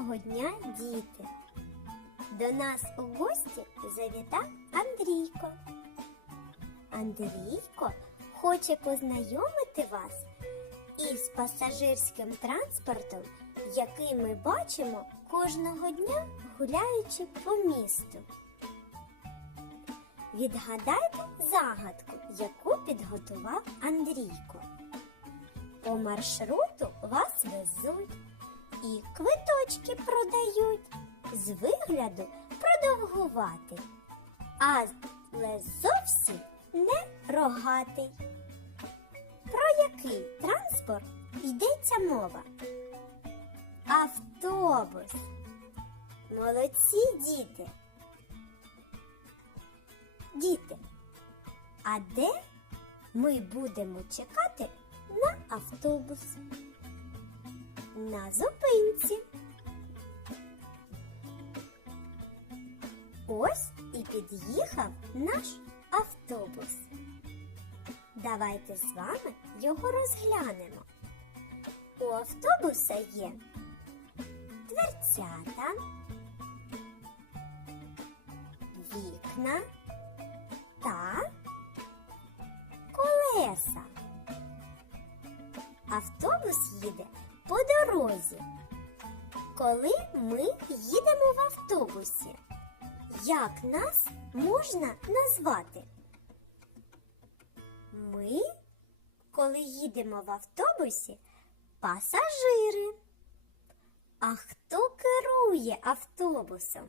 Доброго дня, діти! До нас у гості завітав Андрійко. Андрійко хоче познайомити вас із пасажирським транспортом, який ми бачимо кожного дня, гуляючи по місту. Відгадайте загадку, яку підготував Андрійко. По маршруту вас везуть і квиточки продають з вигляду продовгуватий, але зовсім не рогатий. Про який транспорт йдеться мова? Автобус. Молодці діти. Діти. А де ми будемо чекати на автобус? на зупинці. Ось і під'їхав наш автобус. Давайте з вами його розглянемо. У автобуса є дверцята, вікна та колеса. Автобус їде по дорозі. Коли ми їдемо в автобусі, як нас можна назвати? Ми, коли їдемо в автобусі, пасажири. А хто керує автобусом?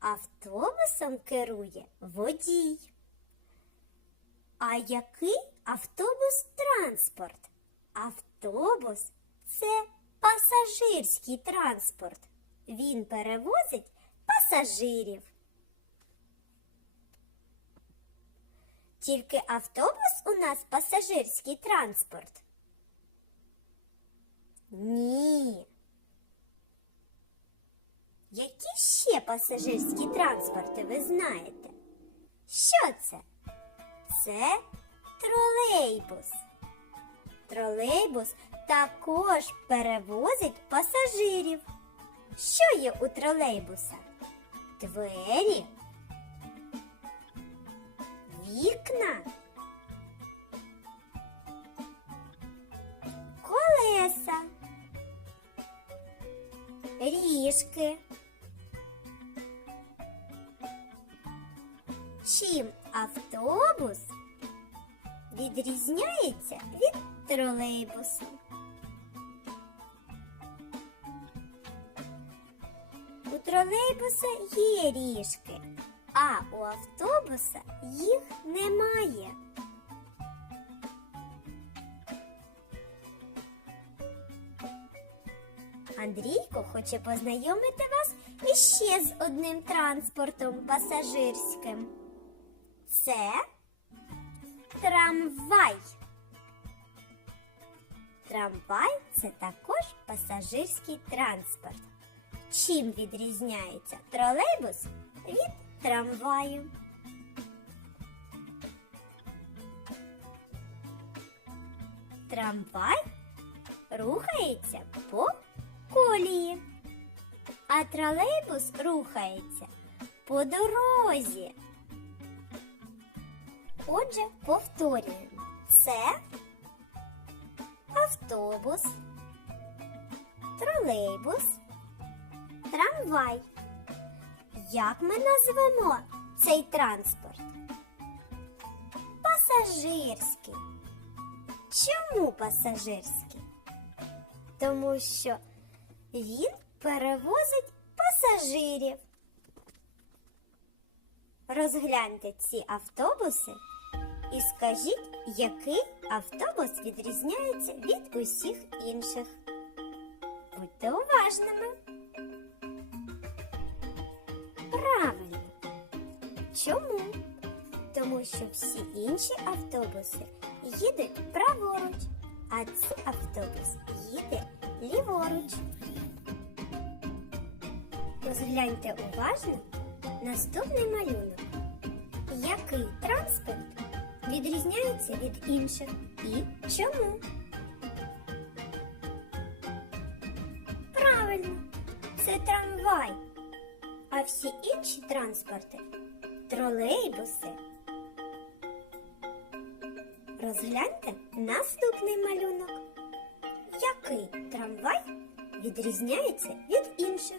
Автобусом керує водій. А який автобус транспорт? Автобус це пасажирський транспорт. Він перевозить пасажирів. Тільки автобус у нас пасажирський транспорт. Ні. Які ще пасажирські транспорти ви знаєте? Що це? Це тролейбус. Тролейбус також перевозить пасажирів. Що є у тролейбуса? Двері, вікна, колеса, ріжки. Чим автобус відрізняється від тролейбусу? тролейбуса є ріжки, а у автобуса їх немає. Андрійко хоче познайомити вас іще з одним транспортом пасажирським. Це трамвай. Трамвай це також пасажирський транспорт. Чим відрізняється тролейбус від трамваю? Трамвай рухається по колії, а тролейбус рухається по дорозі. Отже, повторюємо. Це автобус, тролейбус. Трамвай. Як ми назвемо цей транспорт? Пасажирський. Чому пасажирський? Тому що він перевозить пасажирів. Розгляньте ці автобуси і скажіть, який автобус відрізняється від усіх інших. Будьте уважними! Чому? Тому що всі інші автобуси їдуть праворуч, а цей автобус їде ліворуч. Розгляньте уважно наступний малюнок. Який транспорт відрізняється від інших і чому? Правильно, це трамвай, а всі інші транспорти тролейбуси. Розгляньте наступний малюнок. Який трамвай відрізняється від інших?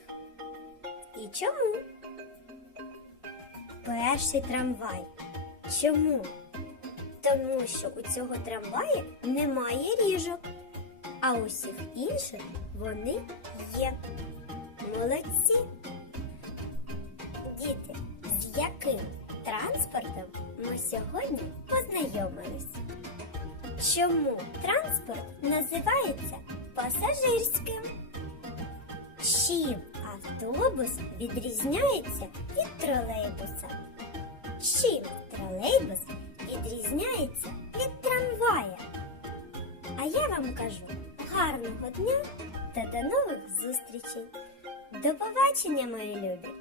І чому? Перший трамвай. Чому? Тому що у цього трамвая немає ріжок, а у всіх інших вони є. Молодці. Діти, яким транспортом ми сьогодні познайомились? Чому транспорт називається пасажирським? Чим автобус відрізняється від тролейбуса? Чим тролейбус відрізняється від трамвая? А я вам кажу гарного дня та до нових зустрічей! До побачення, мої любі!